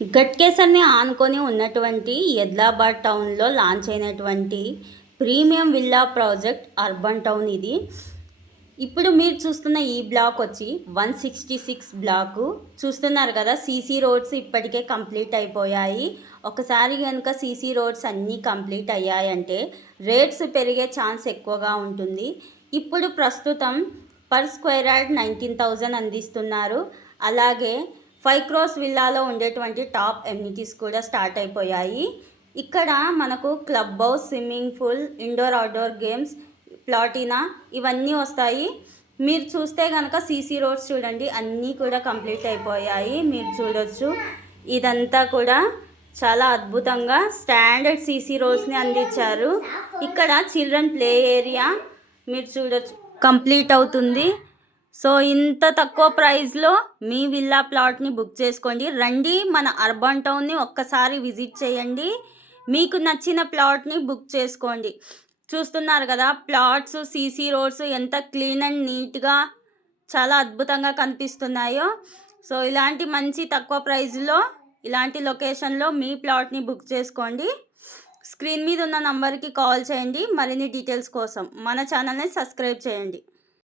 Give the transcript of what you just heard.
గట్కేసర్ని ఆనుకొని ఉన్నటువంటి ఎద్లాబాద్ టౌన్లో లాంచ్ అయినటువంటి premium villa project urban town ఇది. ఇప్పుడు మీరు చూస్తున్న ఈ బ్లాక్ వచ్చి 166 బ్లాకు చూస్తున్నారు కదా. సీసీ రోడ్స్ ఇప్పటికే కంప్లీట్ అయిపోయాయి. ఒకసారి కనుక సీసీ రోడ్స్ అన్నీ కంప్లీట్ అయ్యాయంటే రేట్స్ పెరిగే ఛాన్స్ ఎక్కువగా ఉంటుంది. ఇప్పుడు ప్రస్తుతం పర్ స్క్వేర్ యార్డ్ 19,000 అందిస్తున్నారు. అలాగే 5 crores విల్లాలో ఉండేటువంటి టాప్ ఎమ్యూనిటీస్ కూడా స్టార్ట్ అయిపోయాయి. ఇక్కడ మనకు club house, swimming pool, indoor outdoor games, ప్లాటినా ఇవన్నీ వస్తాయి. మీరు చూస్తే కనుక సీసీ రోడ్స్ చూడండి, అన్నీ కూడా కంప్లీట్ అయిపోయాయి. మీరు చూడొచ్చు, ఇదంతా కూడా చాలా అద్భుతంగా స్టాండర్డ్ సీసీ రోడ్స్ని అందించారు. ఇక్కడ చిల్డ్రన్ ప్లే ఏరియా మీరు చూడొచ్చు కంప్లీట్ అవుతుంది. సో ఇంత తక్కువ ప్రైస్లో మీ విల్లా ప్లాట్ని బుక్ చేసుకోండి. రండి, మన అర్బన్ టౌన్ని ఒక్కసారి విజిట్ చేయండి. మీకు నచ్చిన ప్లాట్ని బుక్ చేసుకోండి. చూస్తున్నారు కదా, ప్లాట్స్, సీసీ రోడ్స్ ఎంత క్లీన్ అండ్ నీట్గా చాలా అద్భుతంగా కనిపిస్తున్నాయో. సో ఇలాంటి మంచి తక్కువ ప్రైస్లో ఇలాంటి లొకేషన్లో మీ ప్లాట్ని బుక్ చేసుకోండి. స్క్రీన్ మీద ఉన్న నంబర్కి కాల్ చేయండి మరిన్ని డీటెయిల్స్ కోసం. మన ఛానల్ని సబ్స్క్రైబ్ చేయండి.